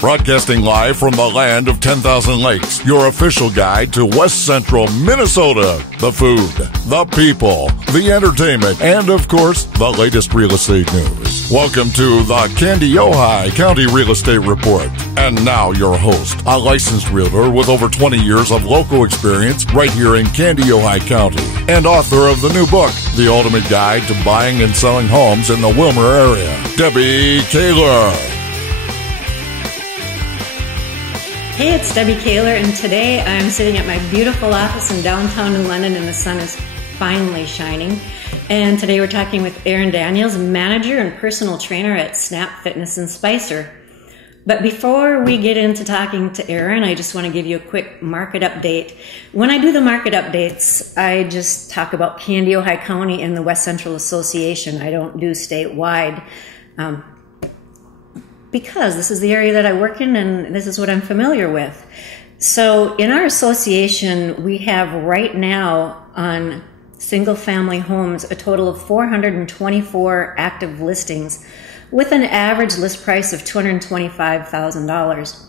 Broadcasting live from the land of 10,000 lakes, your official guide to West Central Minnesota. The food, the people, the entertainment, and of course, the latest real estate news. Welcome to the Kandiyohi County Real Estate Report. And now your host, a licensed realtor with over 20 years of local experience right here in Kandiyohi County, and author of the new book, The Ultimate Guide to Buying and Selling Homes in the Willmar area, Debbie Caylor. Hey, it's Debbie Caylor, and today I'm sitting at my beautiful office in downtown New London, and the sun is finally shining. And today we're talking with Erin Daniels, manager and personal trainer at Snap Fitness in Spicer. But before we get into talking to Erin, I just want to give you a quick market update. When I do the market updates, I just talk about Kandiyohi County and the West Central Association. I don't do statewide. Because this is the area that I work in and this is what I'm familiar with. So in our association, we have right now on single family homes a total of 424 active listings with an average list price of $225,000.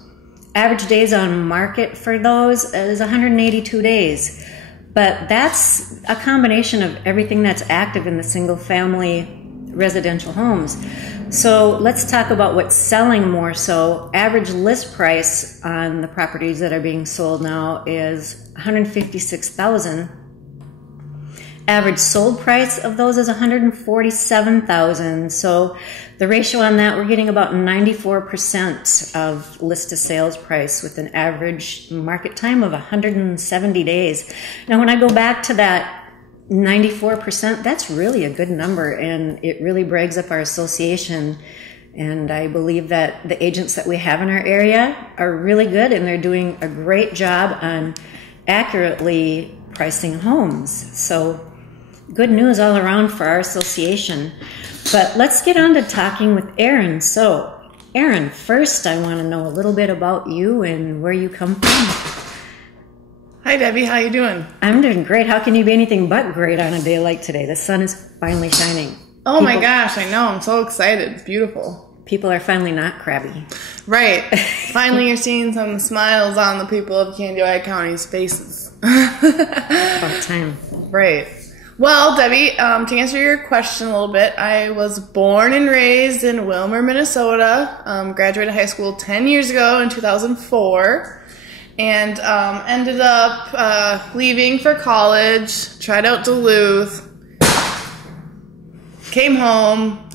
Average days on market for those is 182 days. But that's a combination of everything that's active in the single family residential homes. So let's talk about what's selling more so. Average list price on the properties that are being sold now is $156,000. Average sold price of those is $147,000. So the ratio on that, we're getting about 94% of list to sales price with an average market time of 170 days. Now, when I go back to that 94%, that's really a good number, and it really brags up our association. And I believe that the agents that we have in our area are really good, and they're doing a great job on accurately pricing homes. So good news all around for our association. But let's get on to talking with Erin. So Erin, first I want to know a little bit about you and where you come from. Hi Debbie, how you doing? I'm doing great. How can you be anything but great on a day like today? The sun is finally shining. Oh my gosh, I know. I'm so excited. It's beautiful. People are finally not crabby. Right. Finally you're seeing some smiles on the people of Kandiyohi County's faces. About time. Right. Well, Debbie, to answer your question a little bit, I was born and raised in Willmar, Minnesota. Graduated high school 10 years ago in 2004. And ended up leaving for college, tried out Duluth, came home,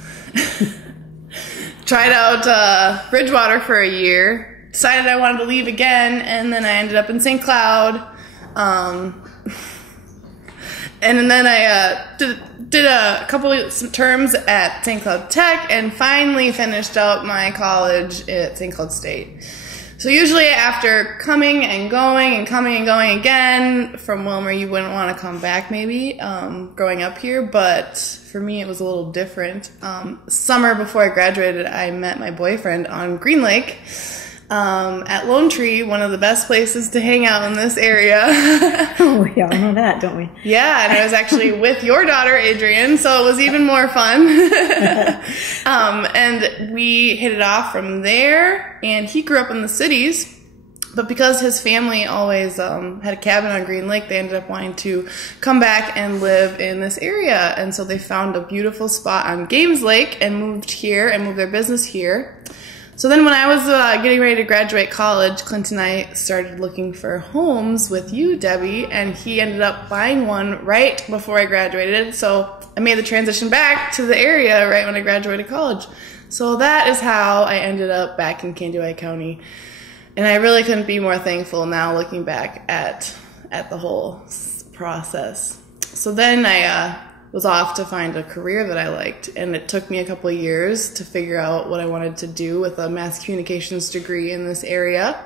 tried out Bridgewater for a year, decided I wanted to leave again, and then I ended up in St. Cloud. And then I did a couple of terms at St. Cloud Tech and finally finished out my college at St. Cloud State. So usually after coming and going and coming and going again from Willmar, you wouldn't want to come back maybe growing up here, but for me it was a little different. Summer before I graduated, I met my boyfriend on Green Lake at Lone Tree, one of the best places to hang out in this area. We all know that, don't we? Yeah, and I was actually with your daughter, Adrienne, so it was even more fun. And we hit it off from there, and he grew up in the cities, but because his family always had a cabin on Green Lake, they ended up wanting to come back and live in this area, and so they found a beautiful spot on Games Lake and moved here and moved their business here. So then when I was getting ready to graduate college, Clint and I started looking for homes with you, Debbie, and he ended up buying one right before I graduated. So I made the transition back to the area right when I graduated college. So that is how I ended up back in Kandiyohi County. And I really couldn't be more thankful now looking back at the whole process. So then I was off to find a career that I liked, and it took me a couple of years to figure out what I wanted to do with a mass communications degree in this area.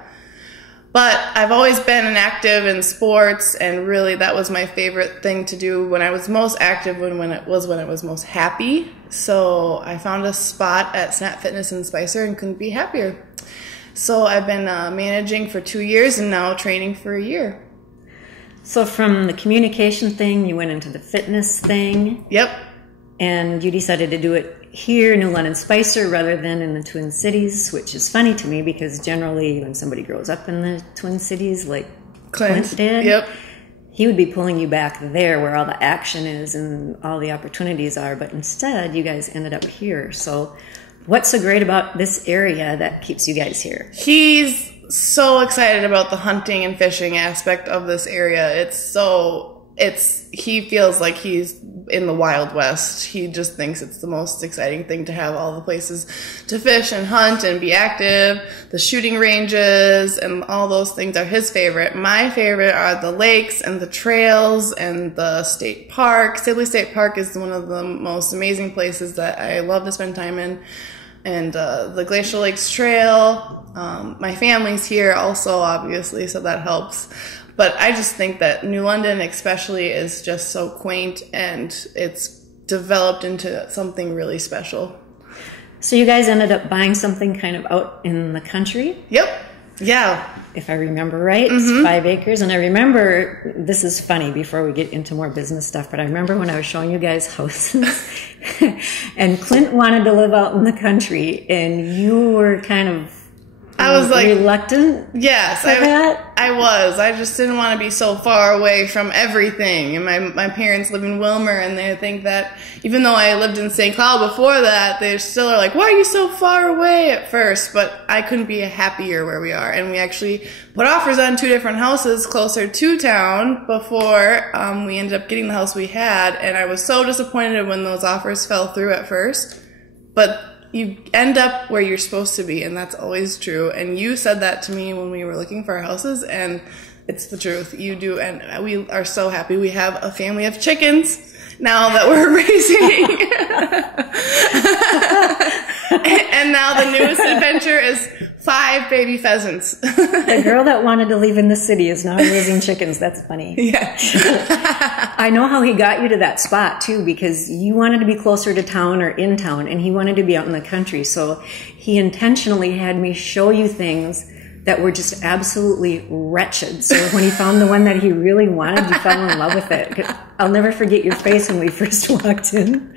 But I've always been an active in sports, and really that was my favorite thing to do when I was most active, when I was most happy. So I found a spot at Snap Fitness in Spicer and couldn't be happier. So I've been managing for 2 years and now training for a year. So from the communication thing, you went into the fitness thing. Yep. And you decided to do it here, New London Spicer, rather than in the Twin Cities, which is funny to me because generally when somebody grows up in the Twin Cities, like Clint did, yep, he would be pulling you back there where all the action is and all the opportunities are. But instead, you guys ended up here. So what's so great about this area that keeps you guys here? He's so excited about the hunting and fishing aspect of this area. He feels like he's in the Wild West. He just thinks it's the most exciting thing to have all the places to fish and hunt and be active. The shooting ranges and all those things are his favorite. My favorite are the lakes and the trails and the state park. Sibley State Park is one of the most amazing places that I love to spend time in. And the Glacial Lakes Trail. My family's here also, obviously, so that helps. But I just think that New London especially is just so quaint, and it's developed into something really special. So you guys ended up buying something kind of out in the country? Yep. Yeah. If I remember right, it's 5 acres. And I remember, this is funny before we get into more business stuff, but I remember when I was showing you guys houses and Clint wanted to live out in the country and you were kind of reluctant. Yes, I was. I just didn't want to be so far away from everything. And my parents live in Willmar, and they think that even though I lived in St. Cloud before that, they still are like, why are you so far away at first? But I couldn't be happier where we are. And we actually put offers on 2 different houses closer to town before we ended up getting the house we had. And I was so disappointed when those offers fell through at first. But you end up where you're supposed to be, and that's always true. And you said that to me when we were looking for houses, and it's the truth. You do, and we are so happy. We have a family of chickens now that we're raising. And now the newest adventure is 5 baby pheasants. The girl that wanted to live in the city is now raising chickens. That's funny. Yeah. I know how he got you to that spot, too, because you wanted to be closer to town or in town, and he wanted to be out in the country. So he intentionally had me show you things that were just absolutely wretched. So when he found the one that he really wanted, you fell in love with it. I'll never forget your face when we first walked in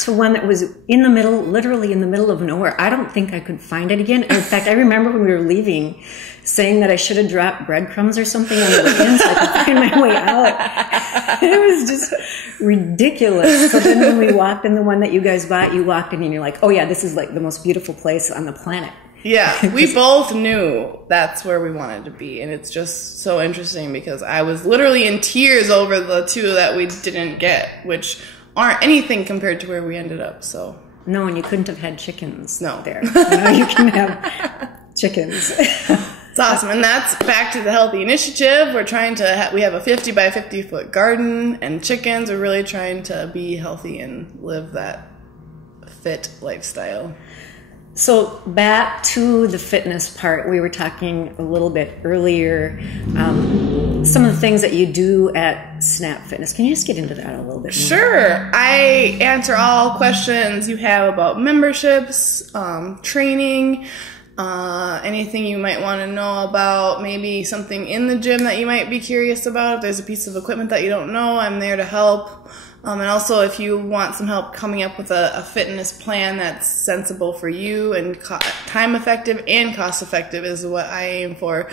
to one that was in the middle, literally in the middle of nowhere. I don't think I could find it again. In fact, I remember when we were leaving saying that I should have dropped breadcrumbs or something on the way in so I could find my way out. It was just ridiculous. So then when we walked in the one that you guys bought, you walked in and you're like, oh yeah, this is like the most beautiful place on the planet. Yeah, we both knew that's where we wanted to be, and it's just so interesting because I was literally in tears over the 2 that we didn't get, which aren't anything compared to where we ended up. So no, and you couldn't have had chickens there. No, you can have chickens. It's awesome, and that's back to the Healthy Initiative. We're trying to we have a 50 by 50 foot garden and chickens. We're really trying to be healthy and live that fit lifestyle. So back to the fitness part, we were talking a little bit earlier, some of the things that you do at Snap Fitness. Can you just get into that a little bit more? Sure. I answer all questions you have about memberships, training, anything you might want to know about, maybe something in the gym that you might be curious about. If there's a piece of equipment that you don't know, I'm there to help. And also, if you want some help coming up with a fitness plan that's sensible for you and time effective and cost effective is what I aim for.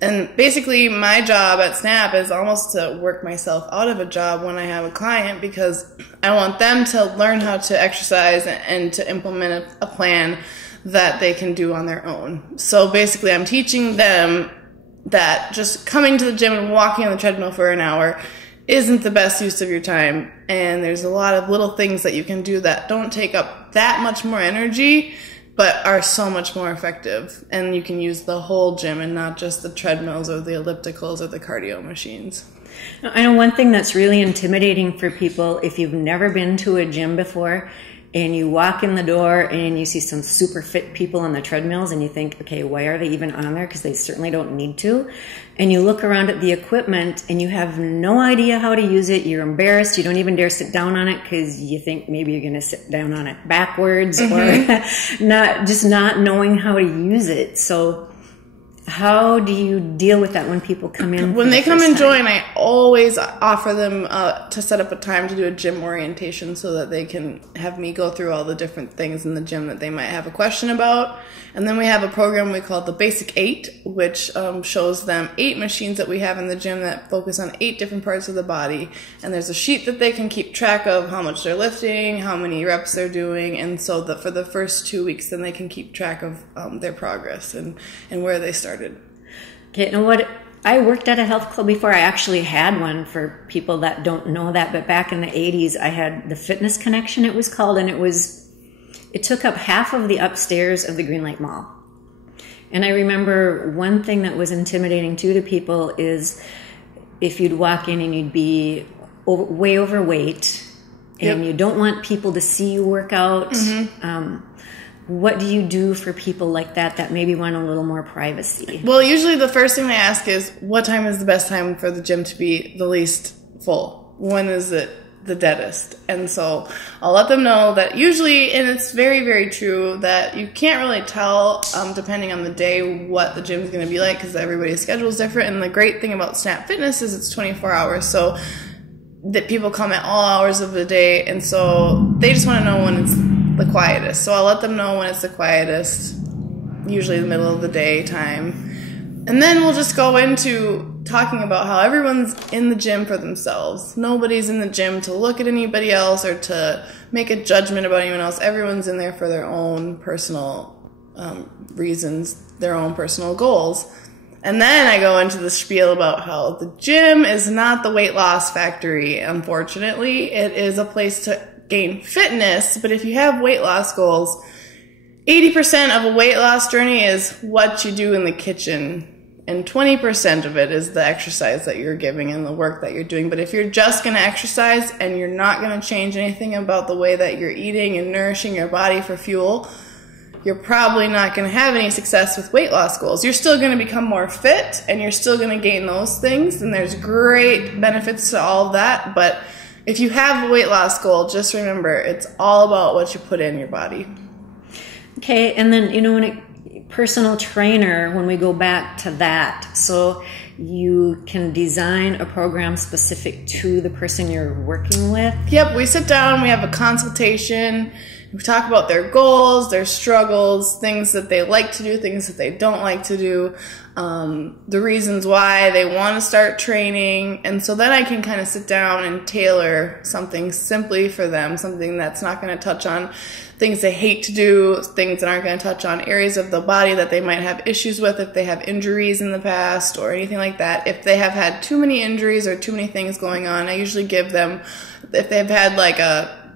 And basically, my job at Snap is almost to work myself out of a job when I have a client because I want them to learn how to exercise and to implement a plan that they can do on their own. So basically, I'm teaching them that just coming to the gym and walking on the treadmill for an hour isn't the best use of your time, and there's a lot of little things that you can do that don't take up that much more energy but are so much more effective, and you can use the whole gym and not just the treadmills or the ellipticals or the cardio machines. I know one thing that's really intimidating for people, if you've never been to a gym before and you walk in the door and you see some super fit people on the treadmills and you think, okay, why are they even on there? Because they certainly don't need to. And you look around at the equipment and you have no idea how to use it. You're embarrassed. You don't even dare sit down on it because you think maybe you're going to sit down on it backwards or not knowing how to use it. So How do you deal with that when people come in? When they come and join, I always offer them to set up a time to do a gym orientation so that they can have me go through all the different things in the gym that they might have a question about. And then we have a program we call the Basic 8, which shows them 8 machines that we have in the gym that focus on 8 different parts of the body. And there's a sheet that they can keep track of how much they're lifting, how many reps they're doing, and so that for the first 2 weeks, then they can keep track of their progress and where they started. Okay, and what I worked at a health club before. I actually had one for people that don't know that, but back in the 80s, I had the Fitness Connection, it was called, and it took up half of the upstairs of the Green Lake Mall. And I remember one thing that was intimidating too to people is if you'd walk in and you'd be way overweight and you don't want people to see you work out. What do you do for people like that maybe want a little more privacy? Well, usually the first thing they ask is, what time is the best time for the gym to be the least full? When is it the deadest? And so I'll let them know that usually, and it's very, very true, that you can't really tell, depending on the day, what the gym is going to be like, because everybody's schedule is different. And the great thing about Snap Fitness is it's 24 hours, so that people come at all hours of the day, and so they just want to know when it's the quietest. So I'll let them know when it's the quietest, usually the middle of the day time. And then we'll just go into talking about how everyone's in the gym for themselves. Nobody's in the gym to look at anybody else or to make a judgment about anyone else. Everyone's in there for their own personal reasons, their own personal goals. And then I go into the spiel about how the gym is not the weight loss factory, unfortunately. It is a place to gain fitness, but if you have weight loss goals, 80% of a weight loss journey is what you do in the kitchen, and 20% of it is the exercise that you're giving and the work that you're doing. But if you're just going to exercise and you're not going to change anything about the way that you're eating and nourishing your body for fuel, you're probably not going to have any success with weight loss goals. You're still going to become more fit and you're still going to gain those things, and there's great benefits to all of that. But if you have a weight loss goal, just remember, it's all about what you put in your body. Okay, and then, personal trainer, when we go back to that, so you can design a program specific to the person you're working with? Yep, we sit down, we have a consultation, we talk about their goals, their struggles, things that they like to do, things that they don't like to do, the reasons why they want to start training. And so then I can kind of sit down and tailor something simply for them, something that's not going to touch on things they hate to do, things that aren't going to touch on areas of the body that they might have issues with if they have injuries in the past or anything like that. If they have had too many injuries or too many things going on, I usually give them, if they've had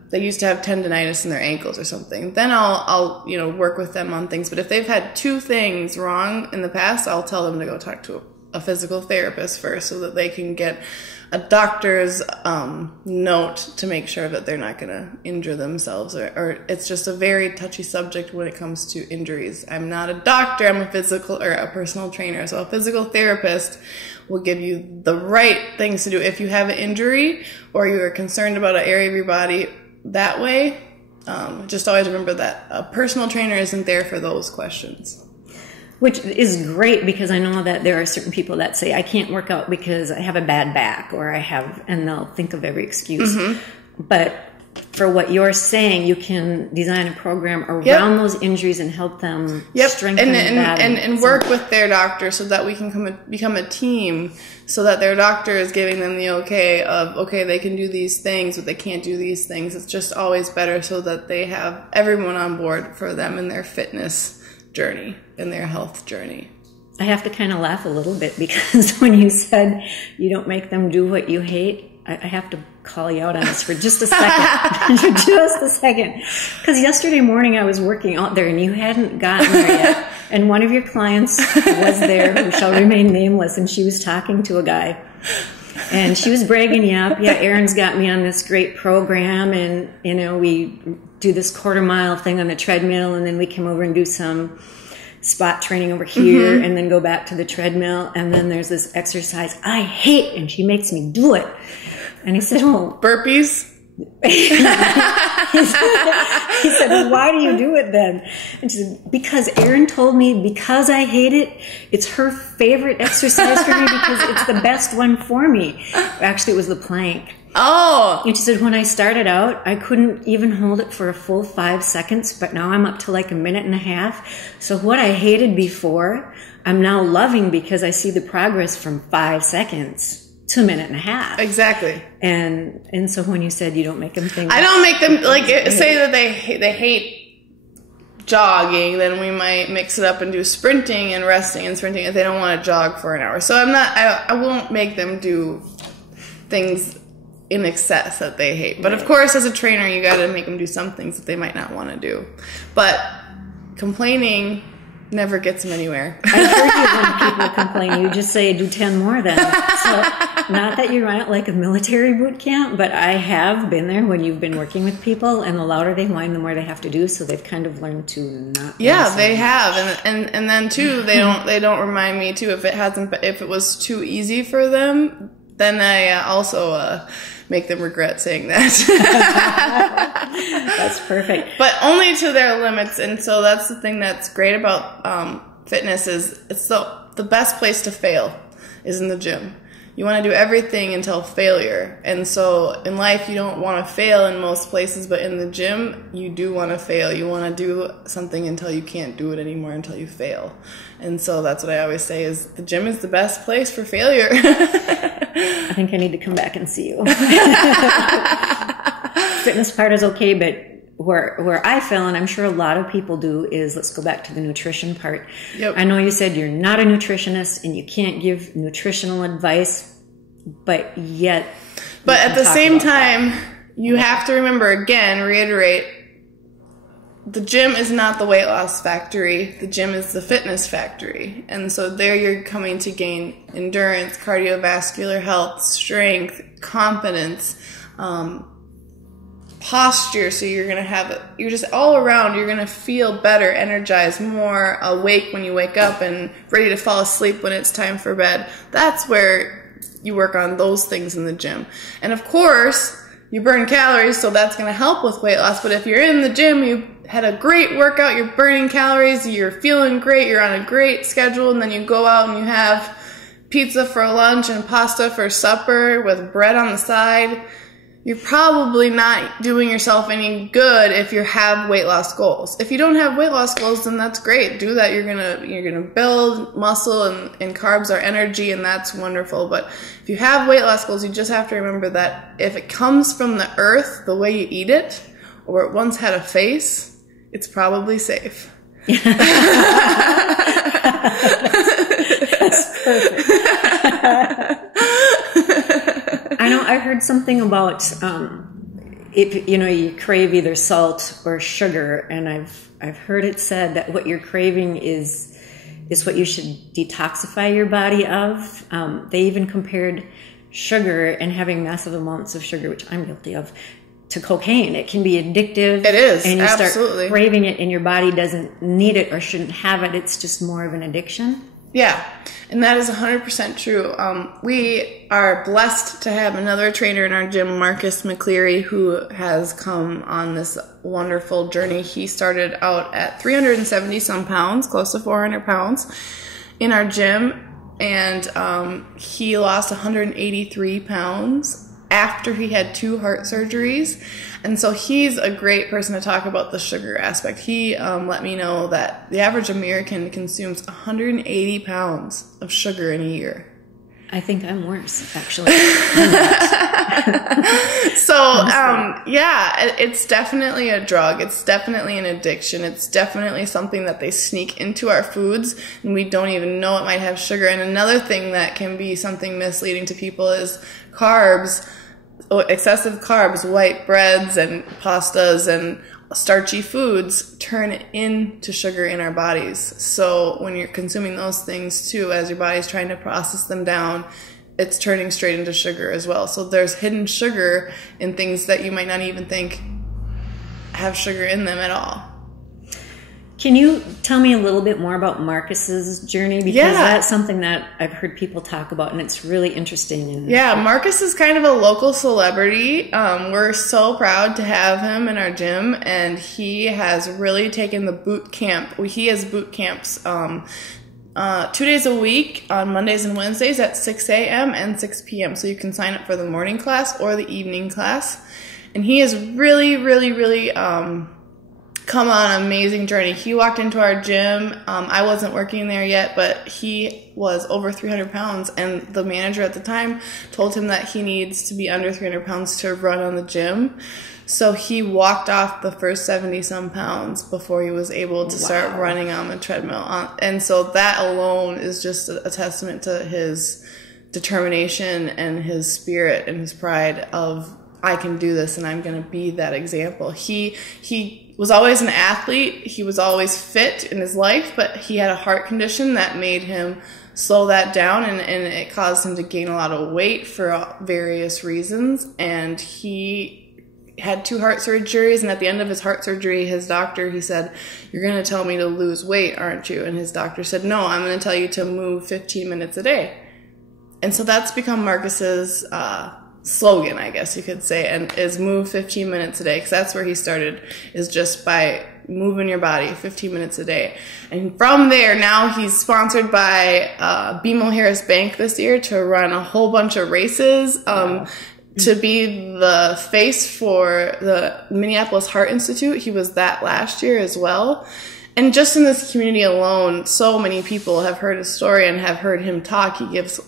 they used to have tendonitis in their ankles or something, then I'll work with them on things. But if they've had 2 things wrong in the past, I'll tell them to go talk to a physical therapist first so that they can get a doctor's note to make sure that they're not going to injure themselves, or it's just a very touchy subject when it comes to injuries. I'm not a doctor, I'm a physical or a personal trainer, so a physical therapist will give you the right things to do if you have an injury or you're concerned about an area of your body that way. Just always remember that a personal trainer isn't there for those questions. Which is great, because I know that there are certain people that say, I can't work out because I have a bad back, or and they'll think of every excuse. But for what you're saying, you can design a program around those injuries and help them strengthen that. And work with their doctor so that we can become a team, so that their doctor is giving them the okay, they can do these things, but they can't do these things. It's just always better so that they have everyone on board for them in their fitness journey, in their health journey. I have to kind of laugh a little bit, because when you said you don't make them do what you hate, I have to call you out on this for just a second. Just a second. Because yesterday morning I was working out there and you hadn't gotten there yet. And one of your clients was there, who shall remain nameless, and she was talking to a guy. And she was bragging you up. Yeah, Erin's got me on this great program, and, we do this 1/4 mile thing on the treadmill, and then we come over and do some spot training over here, and then go back to the treadmill, and then there's this exercise I hate, and she makes me do it. And he said, well, burpees? he said, well, why do you do it then? And she said, because Erin told me because I hate it, it's her favorite exercise for me because it's the best one for me. Actually, it was the plank. Oh. And she said, when I started out, I couldn't even hold it for a full 5 seconds, but now I'm up to like a minute and a half. So what I hated before, I'm now loving because I see the progress from 5 seconds to a minute and a half. Exactly. And so when you said you don't make them think, I don't make them like say that they hate jogging, then we might mix it up and do sprinting and resting and sprinting if they don't want to jog for an hour. So I won't make them do things in excess that they hate. But of course, as a trainer, you got to make them do some things that they might not want to do. But complaining never gets them anywhere. I heard you when people complain. You just say, do 10 more then. So not that you're at like a military boot camp, but I have been there when you've been working with people, and the louder they whine, the more they have to do. So they've kind of learned to not. Yeah, they have, and then too, they don't remind me too if it was too easy for them. Then I also make them regret saying that. That's perfect. But only to their limits. And so that's the thing that's great about fitness is it's the best place to fail is in the gym. You want to do everything until failure. And so in life, you don't want to fail in most places, but in the gym, you do want to fail. You want to do something until you can't do it anymore, until you fail. And so that's what I always say is the gym is the best place for failure. I think I need to come back and see you. Fitness part is okay, but where I fell, and I'm sure a lot of people do, is let's go back to the nutrition part. Yep. I know you said you're not a nutritionist and you can't give nutritional advice, but yet... But at the same time, you have to remember, again, reiterate, the gym is not the weight loss factory. The gym is the fitness factory. And so there you're coming to gain endurance, cardiovascular health, strength, confidence, posture. So you're going to have, you're just all around, you're going to feel better, energized, more awake when you wake up and ready to fall asleep when it's time for bed. That's where you work on those things in the gym. And of course, you burn calories, so that's going to help with weight loss. But if you're in the gym, you had a great workout, you're burning calories, you're feeling great, you're on a great schedule, and then you go out and you have pizza for lunch and pasta for supper with bread on the side, you're probably not doing yourself any good if you have weight loss goals. If you don't have weight loss goals, then that's great. Do that. You're gonna build muscle, and carbs are energy, and that's wonderful. But if you have weight loss goals, you just have to remember that if it comes from the earth, the way you eat it, or it once had a face, it's probably safe. That's perfect. I know I heard something about if you crave either salt or sugar, and I've heard it said that what you're craving is what you should detoxify your body of. They even compared sugar and having massive amounts of sugar, which I'm guilty of, to cocaine. It can be addictive. It is, and you absolutely. start craving it, and your body doesn't need it or shouldn't have it. It's just more of an addiction. Yeah, and that is 100% true. We are blessed to have another trainer in our gym, Marcus McCleary, who has come on this wonderful journey. He started out at 370 some pounds, close to 400 pounds in our gym, and he lost 183 pounds after he had 2 heart surgeries. And so he's a great person to talk about the sugar aspect. He let me know that the average American consumes 180 pounds of sugar in a year. I think I'm worse, actually. So, yeah, it's definitely a drug. It's definitely an addiction. It's definitely something that they sneak into our foods, and we don't even know it might have sugar. And another thing that can be something misleading to people is carbs. Excessive carbs, white breads and pastas and starchy foods turn into sugar in our bodies. So when you're consuming those things too, as your body's trying to process them down, it's turning straight into sugar as well. So there's hidden sugar in things that you might not even think have sugar in them at all. Can you tell me a little bit more about Marcus's journey? Because that's something that I've heard people talk about, and it's really interesting. Yeah, Marcus is kind of a local celebrity. We're so proud to have him in our gym, and he has really taken the boot camp. He has boot camps 2 days a week on Mondays and Wednesdays at 6 a.m. and 6 p.m. So you can sign up for the morning class or the evening class. And he has really, really, really come on an amazing journey. He walked into our gym. I wasn't working there yet, but he was over 300 pounds, and the manager at the time told him that he needs to be under 300 pounds to run on the gym. So he walked off the first 70-some pounds before he was able to start running on the treadmill. And so that alone is just a testament to his determination and his spirit and his pride of, I can do this and I'm going to be that example. He was always an athlete. He was always fit in his life, but he had a heart condition that made him slow that down, and it caused him to gain a lot of weight for various reasons. And he had 2 heart surgeries, and at the end of his heart surgery, his doctor, he said, "You're going to tell me to lose weight, aren't you?" And his doctor said, "No, I'm going to tell you to move 15 minutes a day." And so that's become Marcus's slogan, I guess you could say, and is move 15 minutes a day, because that's where he started, is just by moving your body 15 minutes a day. And from there, now he's sponsored by BMO Harris Bank this year to run a whole bunch of races, to be the face for the Minneapolis Heart Institute. He was that last year as well. And just in this community alone, so many people have heard his story and have heard him talk. He gives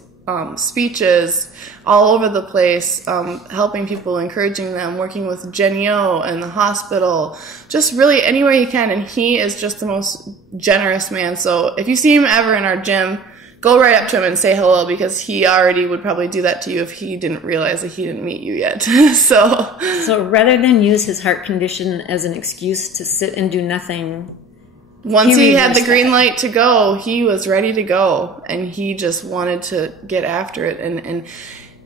speeches all over the place, helping people, encouraging them, working with Jenny O and the hospital, just really anywhere you can. And he is just the most generous man. So if you see him ever in our gym, go right up to him and say hello, because he already would probably do that to you if he didn't realize that he didn't meet you yet. So rather than use his heart condition as an excuse to sit and do nothing, once he had the green light to go, he was ready to go, and he just wanted to get after it. And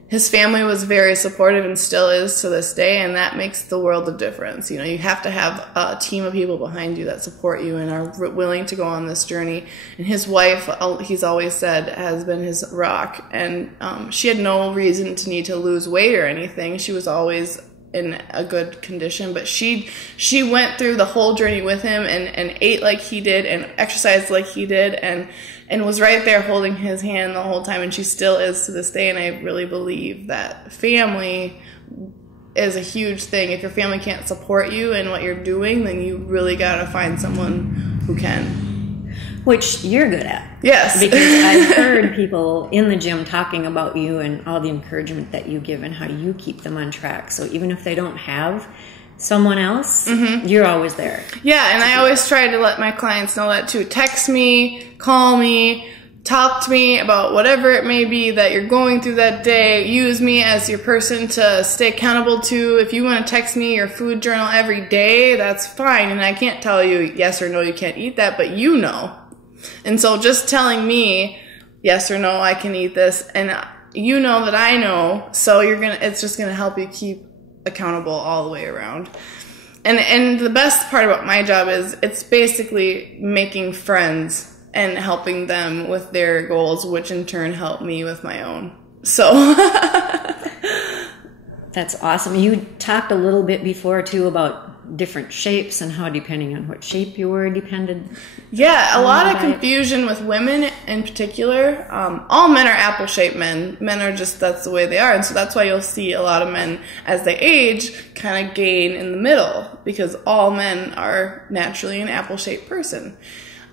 his family was very supportive and still is to this day, and that makes the world of difference. You know, you have to have a team of people behind you that support you and are willing to go on this journey. And his wife, he's always said, has been his rock, and she had no reason to need to lose weight or anything. She was always in a good condition, but she went through the whole journey with him and ate like he did and exercised like he did and was right there holding his hand the whole time, and she still is to this day. And I really believe that family is a huge thing. If your family can't support you in what you're doing, then you really gotta find someone who can. Which you're good at. Yes. Because I've heard people in the gym talking about you and all the encouragement that you give and how you keep them on track. So even if they don't have someone else, you're always there. Yeah, and I always try to let my clients know that too. Text me, call me, talk to me about whatever it may be that you're going through that day. Use me as your person to stay accountable to. If you want to text me your food journal every day, that's fine. And I can't tell you yes or no, you can't eat that, but you know. And so just telling me yes or no, I can eat this, and you know that I know, so it's just gonna help you keep accountable all the way around. And the best part about my job is it's basically making friends and helping them with their goals, which in turn help me with my own. So that's awesome. You talked a little bit before too about different shapes and how depending on what shape you were depended. Yeah, a lot of confusion with women in particular. All men are apple-shaped men. Men are just, that's the way they are. And so that's why you'll see a lot of men as they age kind of gain in the middle, because all men are naturally an apple-shaped person.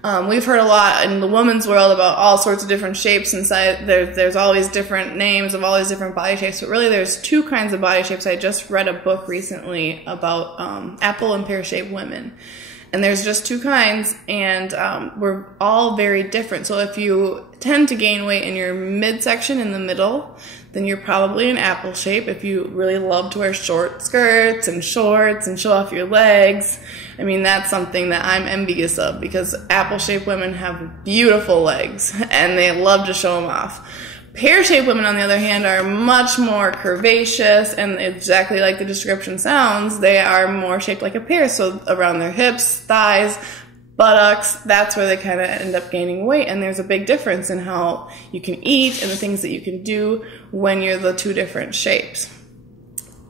We've heard a lot in the women's world about all sorts of different shapes inside. There's always different names of all these different body shapes, but really there's 2 kinds of body shapes. I just read a book recently about apple and pear-shaped women. And there's just 2 kinds, and we're all very different. So if you tend to gain weight in your midsection in the middle, then you're probably an apple shape. If you really love to wear short skirts and shorts and show off your legs, I mean, that's something that I'm envious of, because apple-shaped women have beautiful legs and they love to show them off. Pear-shaped women, on the other hand, are much more curvaceous, and exactly like the description sounds, they are more shaped like a pear. So around their hips, thighs, buttocks, that's where they kind of end up gaining weight. And there's a big difference in how you can eat and the things that you can do when you're the two different shapes.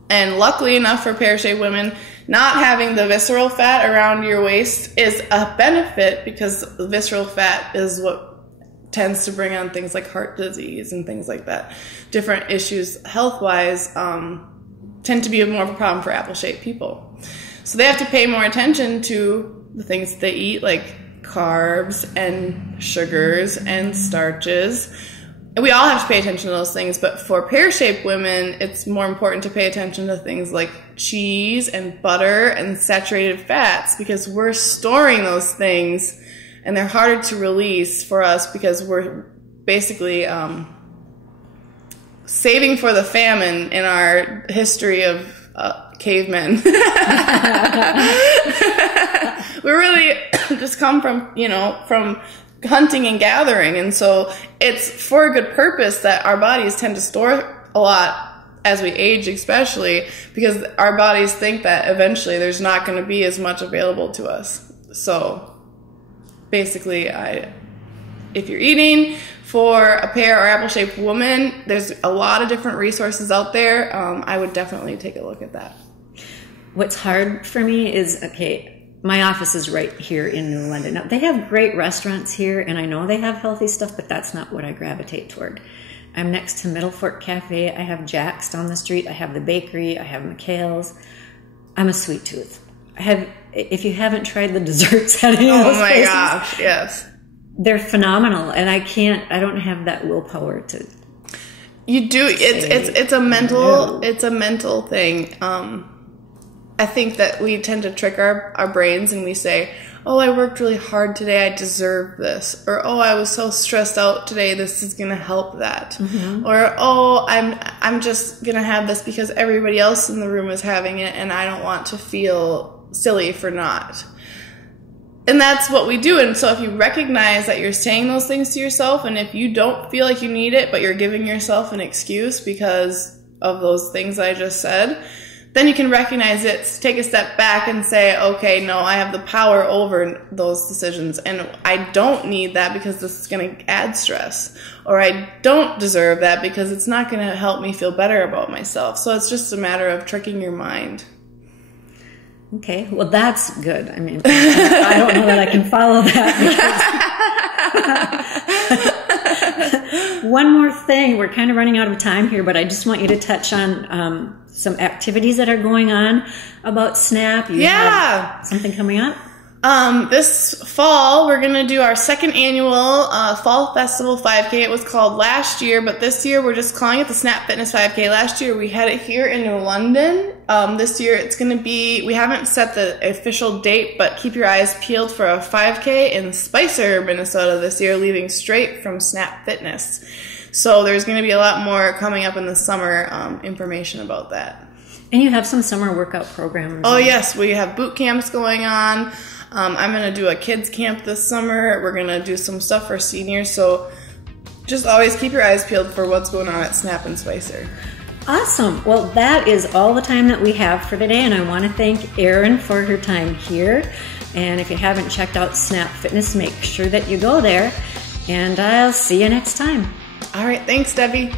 And luckily enough for pear-shaped women, not having the visceral fat around your waist is a benefit, because the visceral fat is what tends to bring on things like heart disease and things like that. Different issues health-wise tend to be more of a problem for apple-shaped people. So they have to pay more attention to the things they eat, like carbs and sugars and starches. And we all have to pay attention to those things, but for pear-shaped women, it's more important to pay attention to things like cheese and butter and saturated fats, because we're storing those things and they're harder to release for us because we're basically saving for the famine in our history of cavemen. We really just come from, from hunting and gathering, and so it's for a good purpose that our bodies tend to store a lot as we age, especially because our bodies think that eventually there's not going to be as much available to us. So basically, if you're eating for a pear or apple-shaped woman, there's a lot of different resources out there. I would definitely take a look at that. What's hard for me is, my office is right here in New London. Now, they have great restaurants here, and I know they have healthy stuff, but that's not what I gravitate toward. I'm next to Middle Fork Cafe. I have Jack's down the street. I have the bakery. I have McHale's. I'm a sweet tooth. If you haven't tried the desserts at any of those places, gosh, yes. They're phenomenal, and I don't have that willpower to. You do. It's a mental thing. I think that we tend to trick our brains, and we say, oh, I worked really hard today, I deserve this. Or, oh, I was so stressed out today, this is going to help that. Mm-hmm. Or, oh, I'm just going to have this because everybody else in the room is having it, and I don't want to feel silly for not. And that's what we do. And so if you recognize that you're saying those things to yourself, and if you don't feel like you need it, but you're giving yourself an excuse because of those things I just said, then you can recognize it, take a step back and say, okay, no, I have the power over those decisions, and I don't need that because this is going to add stress, or I don't deserve that because it's not going to help me feel better about myself. So it's just a matter of tricking your mind. Okay, well, that's good. I mean, I don't know that I can follow that. One more thing. We're kind of running out of time here, but I just want you to touch on some activities that are going on about SNAP. You have something coming up? This fall, we're going to do our second annual Fall Festival 5K. It was called last year, but this year we're just calling it the Snap Fitness 5K. Last year we had it here in New London. This year it's going to be, we haven't set the official date, but keep your eyes peeled for a 5K in Spicer, Minnesota this year, leaving straight from Snap Fitness. So there's going to be a lot more coming up in the summer, information about that. And you have some summer workout programs. Oh, yes. We have boot camps going on. I'm going to do a kids camp this summer. We're going to do some stuff for seniors. So just always keep your eyes peeled for what's going on at Snap and Spicer. Awesome. Well, that is all the time that we have for today. And I want to thank Erin for her time here. And if you haven't checked out Snap Fitness, make sure that you go there. And I'll see you next time. All right. Thanks, Debbie.